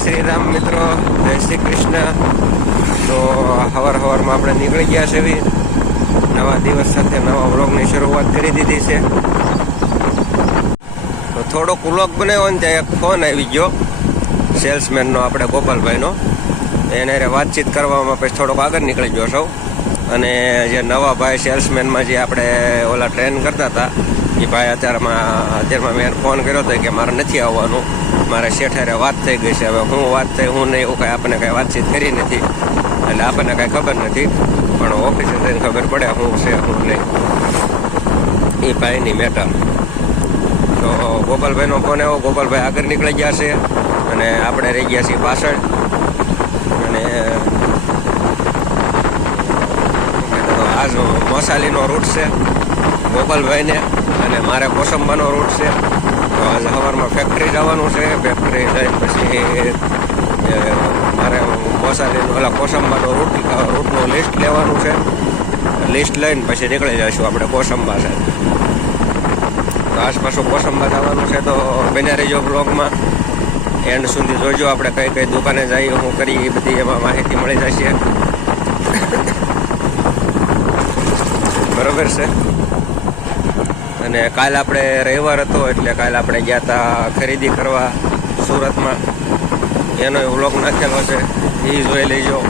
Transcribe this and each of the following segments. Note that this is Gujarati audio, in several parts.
શ્રી રામ મિત્રો, જય શ્રી કૃષ્ણ તો હવાર હવારમાં આપણે નીકળી ગયા છે એવી. નવા દિવસ સાથે નવા વ્લોગની શરૂઆત કરી દીધી છે. તો થોડોક વ્લોગ બનાવ્યો ને ત્યાં એક ફોન આવી ગયો, સેલ્સમેનનો, આપણે ગોપાલભાઈનો. એને વાતચીત કરવામાં પછી થોડોક આગળ નીકળી ગયો સૌ અને જે નવા ભાઈ સેલ્સમેનમાં જે આપણે ઓલા ટ્રેન કરતા હતા, એ ભાઈ અત્યારમાં અત્યારમાં મેં ફોન કર્યો હતો કે મારે નથી આવવાનું. મારે શેઠારે વાત થઈ ગઈ છે. હવે હું વાત થઈ, હું નહીં, એવું કાંઈ આપણને કાંઈ વાતચીત કરી નથી. એટલે આપણને કાંઈ ખબર નથી. પણ ઓફિસે જઈને ખબર પડે હું છે, હું નહીં. એ ભાઈની મેટર. તો ગોપાલભાઈનો ફોન આવ્યો. ગોપાલભાઈ આગળ નીકળી ગયા છે અને આપણે રહી ગયા છીએ પાછળ. અને આજ મોસાલીનો રૂટ છે ગોપાલભાઈને અને મારે કોસંબાનો રૂટ છે. તો આજે સવારમાં ફેક્ટરી જવાનું છે ફેક્ટરી જઈને પછી મારે મોસાલીનો, ઓલા કોસંબાનો રૂટ રૂટનું લિસ્ટ લેવાનું છે. લિસ્ટ લઈને પછી નીકળી જઈશું આપણે કોસંબા છે તો આસપાસ કોસંબા જવાનું છે તો બેનારી રહેજો બ્લોગમાં એન્ડ સુધી જોજો, આપણે કઈ કઈ દુકાને જઈએ હું કરી એ બધી એમાં માહિતી મળી જશે. બરોબર છે? અને કાલ આપણે રવિવાર હતો એટલે કાલ આપણે ગયા હતા ખરીદી કરવા સુરતમાં. એનો વ્લોગ નાખેલો છે. એ જોઈ લેજો.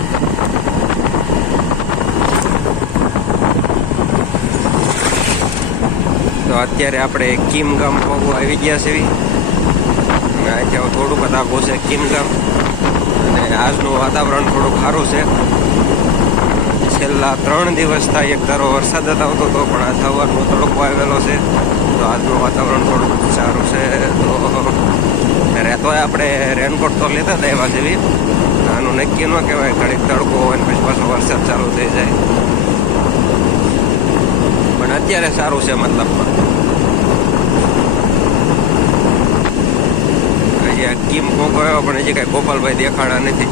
તો અત્યારે આપણે કીમ ગામ પગું આવી ગયા છે. અહીંથી થોડુંક જ આગું છે કિમ ગામ. અને આજનું વાતાવરણ થોડુંક સારું છે. છેલ્લા ત્રણ દિવસ થાય એક ધારો વરસાદ જ આવતો હતો પણ આ સવારનો તડકો આવેલો છે, તો આજનું વાતાવરણ થોડુંક સારું છે, તો રહેતો આપણે રેનકોટ તો લેતા જ આવ્યા જેવી આનું નક્કી ન કહેવાય, ઘડીક તડકો હોય ને પછી પાછો વરસાદ ચાલુ થઈ જાય. પણ અત્યારે સારું છે મતલબમાં હજી આ કિમ આવ્યો પણ હજી કાંઈ ગોપાલભાઈ દેખાડા નથી.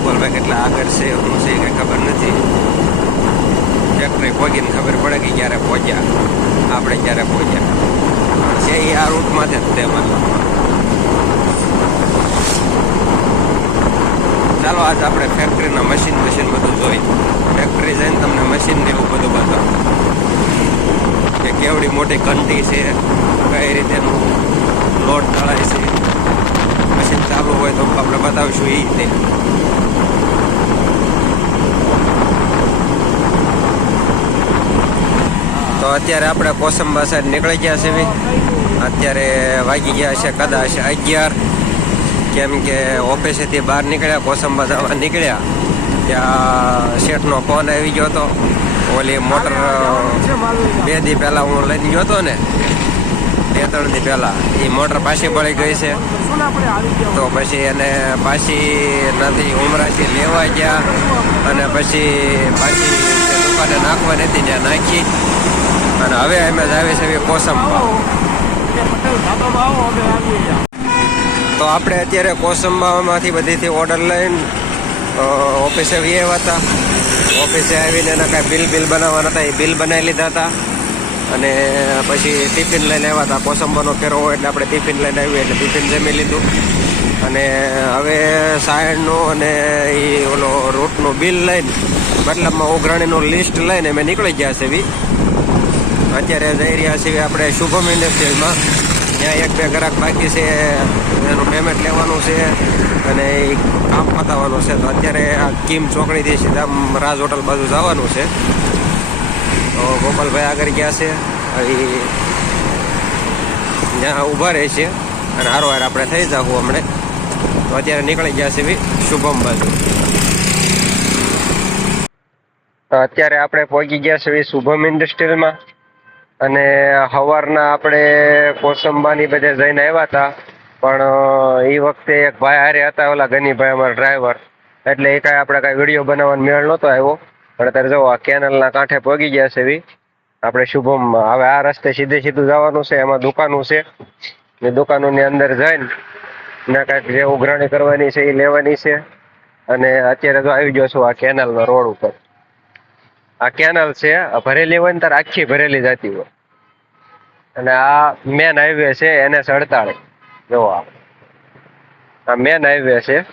ગોપાલભાઈ કેટલા આગળ છે શું છે કંઈ ખબર નથી. ફેક્ટરી પહોંચીને ખબર પડે કે ક્યારે પહોંચ્યા. આપણે ક્યારે પહોંચ્યા. છે એ આ રૂટમાંથી જ તે ચાલો, આજ આપણે ફેક્ટરીના મશીન મશીન બધું જોઈ. ફેક્ટરી જઈને તમને મશીન ને એવું બધું બતાવો. કે કેવડી મોટી ઘંટી છે, કઈ રીતેનું લોટ ઢળાય છે. ચાલુ હોય તો આપણે બતાવીશું એ રીતે તો. અત્યારે આપણે કોસંબા સાઈડ નીકળી ગયા છે અત્યારે વાગી ગયા છે કદાચ અગિયાર. કેમ કે ઓફિસેથી બહાર નીકળ્યા, કોસંબા જવા નીકળ્યા. ત્યાં શેઠનો ફોન આવી ગયો હતો. ઓલી મોટર, બે દી પહેલાં હું લઈને ગયો હતો ને. બે, ત્રણ દી પહેલાં. એ મોટર પાછી પડી ગઈ છે. તો પછી એને પાછી નથી, ઉમરાથી લેવા ગયા અને પછી પાછી દુકાને નાખવાની હતી ત્યાં નાખી. અને હવે અમે જ આવી છે કોસંબા તો આપણે અત્યારે કોસંબામાંથી બધીથી ઓર્ડર લઈને ઓફિસે આવ્યા હતા. ઓફિસે આવીને એના કાંઈ બિલ બિલ બનાવવાના હતા, એ બિલ બનાવી લીધા હતા. અને પછી ટિફિન લઈને આવ્યા હતા. કોસંબરનો ફેરો હોય એટલે આપણે ટિફિન લઈને આવ્યું એટલે ટિફિન જમી લીધું. અને હવે સાયણનું અને એ ઓલો રૂટનું બિલ લઈને, મતલબમાં ઉઘરાણીનું લિસ્ટ લઈને અમે નીકળી ગયા છે એવી અત્યારે જઈ રહ્યા છીએ આપણે શુભમ ઇન્ડસ્ટ્રીઝમાં. ત્યાં એક બે ગ્રાહક બાકી છે, એનું પેમેન્ટ લેવાનું છે અને એ કામ પતાવવાનું છે. તો અત્યારે આ કિમ ચોકડીથી સીધા રાજ હોટલ બાજુ જવાનું છે. તો ગોપાલભાઈ આગળ ગયા છે. જ્યાં ઊભા રહે છે. અને હારો હાર આપણે થઈ જાવું હમણે. તો અત્યારે નીકળી ગયા છે શુભમ બાજુ. તો અત્યારે આપણે પહોંચી ગયા છીએ શુભમ ઇન્ડસ્ટ્રીયલમાં. અને સવારના આપણે કોસંબાની બધે જઈને આવ્યા હતા. પણ એ વખતે એક ભાઈ હારે હતા, ઓલા ગનીભાઈ અમારા ડ્રાઈવર એટલે એ કાંઈ આપણે કાંઈ વીડિયો બનાવવાનો મેળ નહોતો આવ્યો. પણ અત્યારે જો આ કેનલના કાંઠે પગી ગયા છે એવી આપણે શુભમમાં હવે આ રસ્તે સીધે સીધું જવાનું છે, એમાં દુકાનો છે. એ દુકાનોની અંદર જઈને ના કાંઈક જે ઉઘરાણી કરવાની છે એ લેવાની છે. અને અત્યારે તો આવી ગયો છું આ કેનલના રોડ ઉપર. આ કેનલ છે ભરેલી હોય ને ત્યારે આખી ભરેલી જતી હોય. અને આ મેન હાઈવે છે એને અડતાળીસ જો આ. આ મેન હાઈવે છે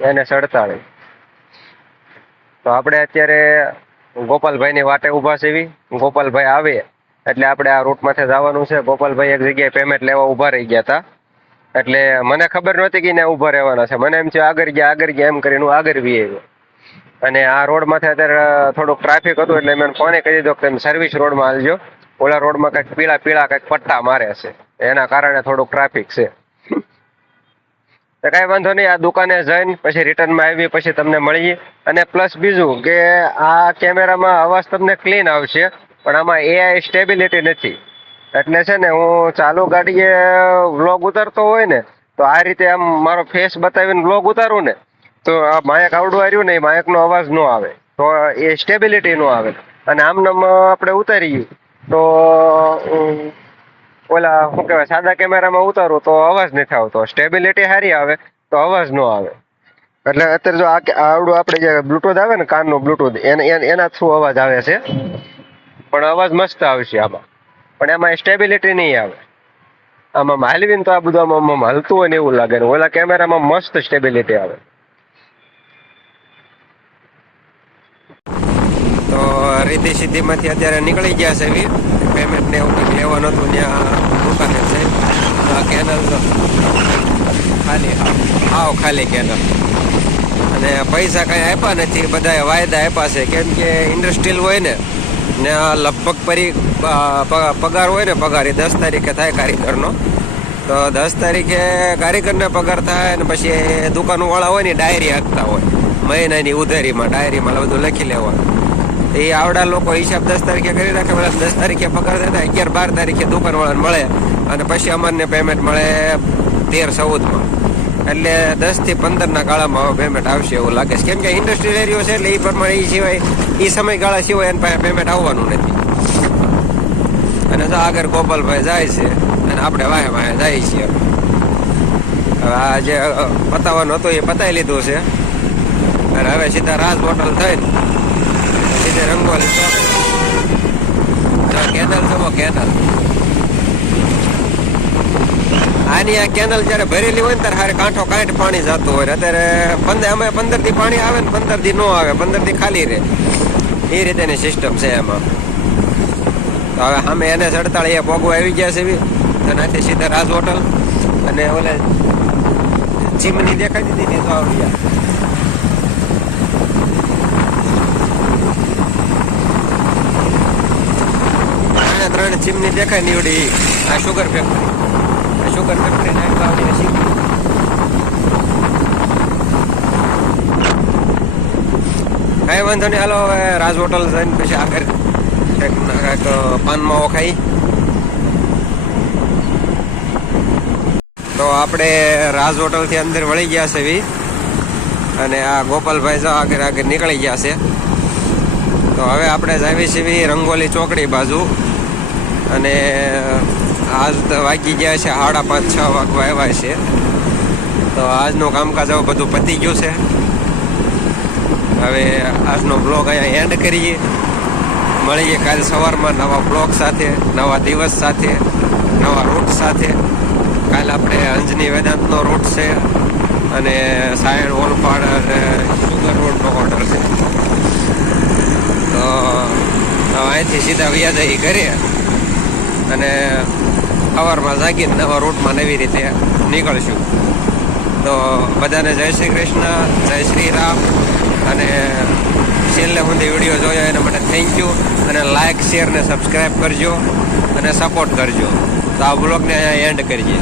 એને સડતાળી તો આપણે અત્યારે ગોપાલભાઈની વાટે ઊભા એવી. ગોપાલભાઈ આવે, એટલે આપણે આ રૂટમાંથી જવાનું છે. ગોપાલભાઈ એક જગ્યાએ પેમેન્ટ લેવા ઊભા રહી ગયા હતા એટલે મને ખબર નહોતી કે એને ઊભા રહેવાના છે. મને એમ છે આગળ ગયા આગળ ગયા. એમ કરીને હું આગળ વી આવ્યો. અને આ રોડમાંથી અત્યારે થોડુંક ટ્રાફિક હતું, એટલે મેં ફોને કહી દીધો કે તમે સર્વિસ રોડમાં હાલજો. ઓલા રોડમાં કંઈક પીળા પીળા કંઈક પટ્ટા મારે છે. એના કારણે થોડુંક ટ્રાફિક છે. તો કાંઈ વાંધો નહીં, આ દુકાને જઈને પછી રિટર્નમાં આવી પછી તમને મળીએ. અને પ્લસ બીજું કે આ કેમેરામાં અવાજ તમને ક્લીન આવશે, પણ આમાં એઆઈ સ્ટેબિલિટી નથી. એટલે છે ને, હું ચાલુ ગાડીએ વ્લોગ ઉતારતો હોય ને, તો આ રીતે આમ મારો ફેસ બતાવીને વ્લોગ ઉતારું ને, તો આ માયક આવડું આવ્યું ને, એ માયકનો અવાજ ન આવે. તો એ સ્ટેબિલિટી નો આવે. અને આમ આપણે ઉતારીએ. તો ઓલા શું કહેવાય, સાદા કેમેરામાં ઉતારું તો અવાજ નથી આવતો. સ્ટેબિલિટી સારી આવે તો અવાજ ન આવે. એટલે અત્યારે જો આવડું આપણે જે બ્લૂટૂથ આવે ને, કાનનું બ્લૂટૂથ એને થ્રુ અવાજ આવે છે. પણ અવાજ મસ્ત આવશે આમાં. પણ એમાં સ્ટેબિલિટી નહીં આવે. આમાં હાલવીને તો આ બધું આમાં હલતું હોય ને એવું લાગે ઓલા કેમેરામાં મસ્ત સ્ટેબિલિટી આવે તો રીતિ સિદ્ધિમાંથી અત્યારે નીકળી ગયા છે પેમેન્ટ ને એવું કંઈક લેવાનું હતું ત્યાં દુકાને છે. આ કેનલ ખાલી હાવ ખાલી કેનલ અને પૈસા કાંઈ આપ્યા નથી, બધાએ વાયદા આપ્યા છે. કેમ કે ઇન્ડસ્ટ્રીયલ હોય ને ને લગભગ પરી પગાર હોય ને, પગાર, એ દસ તારીખે થાય કારીગરનો. તો દસ તારીખે કારીગરને પગાર થાય ને પછી દુકાનવાળા હોય ને, ડાયરી આપતા હોય. મહિનાની ઉધારીમાં, ડાયરીમાં બધું લખી લેવાનું. એ આવડા લોકો હિસાબ દસ તારીખે કરી રાખે, બધા દસ તારીખે પગાર થાય અગિયાર, બાર તારીખે દુકાનવાળાને મળે અને પછી અમને પેમેન્ટ મળે તેર, ચૌદમાં. એટલે દસથી પંદર ના ગાળામાં હવે પેમેન્ટ આવશે એવું લાગે છે. કેમ કે ઇન્ડસ્ટ્રીયલ એરિયો છે એટલે એ પ્રમાણે એ સિવાય એ સમયગાળા સિવાય એના પાસે પેમેન્ટ આવવાનું નથી. અને જો આગળ ગોપાલભાઈ જાય છે અને આપણે વાહે વાહે જાય છીએ. હવે આ જે પતાવવાનું હતું એ પતાવી લીધું છે. અને હવે સીધા રાજ હોટલ થઈને સીધે રંગોલી ચોક જો કેનલ જુઓ કેનલ આની આ કેનલ જ્યારે ભરેલી હોય ને ત્યારે હારે કાંઠો કાંઠ પાણી જતું હોય. અત્યારે પંદર અમે પંદરથી પાણી આવે ને પંદર ન આવે પંદરથી ખાલી રહે. એ રીતેની સિસ્ટમ છે એમાં તો હવે સામે એને સડતાળ એ પોગો આવી ગયા છે એવી તેનાથી સીધા રાજ હોટલ અને ઓલે ચીમની દેખાઈ દીધી ને તો આવડી ત્રણે ચીમની દેખાય નીવડી આ શુગર ફેક્ટરી આ શુગર ફેક્ટરી ના આવડી ચીમની કાંઈ વાંધો નહીં, હાલો હવે રાજ હોટલ જઈને પછી આગળ કંઈક પાનમાં ઓખાઈ તો આપણે રાજ હોટલથી અંદર વળી ગયા છે એવી અને આ ગોપાલભાઈ જો આગળ આગળ નીકળી ગયા છે. તો હવે આપણે જાવી છીએ રંગોલી ચોકડી બાજુ. અને આજ તો વાગી ગયા છે, સાડા પાંચ, છ વાગવા આવ્યા છે. તો આજનું કામકાજ હવે બધું પતી ગયું છે. હવે આજનો બ્લોગ અહીંયા એન્ડ કરીએ. મળીએ કાલે સવારમાં નવા બ્લોગ સાથે, નવા દિવસ સાથે, નવા રૂટ સાથે. કાલ આપણે અંજની વેદાંતનો રૂટ છે અને સાયણ, ઓલપાડ અને સુગર રોડનો ઓર્ડર છે. તો અહીંથી સીધા વ્યાજાઈ કરીએ. અને સવારમાં જાગીને નવા રૂટમાં નવી રીતે નીકળશું. તો બધાને જય શ્રી કૃષ્ણ, જય શ્રી રામ. અને છેલ્લે સુધી વીડિયો જોયો એના માટે થેન્ક યુ અને લાઇક શેર ને સબસ્ક્રાઈબ કરજો અને સપોર્ટ કરજો. તો આ બ્લોગને અહીંયા એન્ડ કરીએ.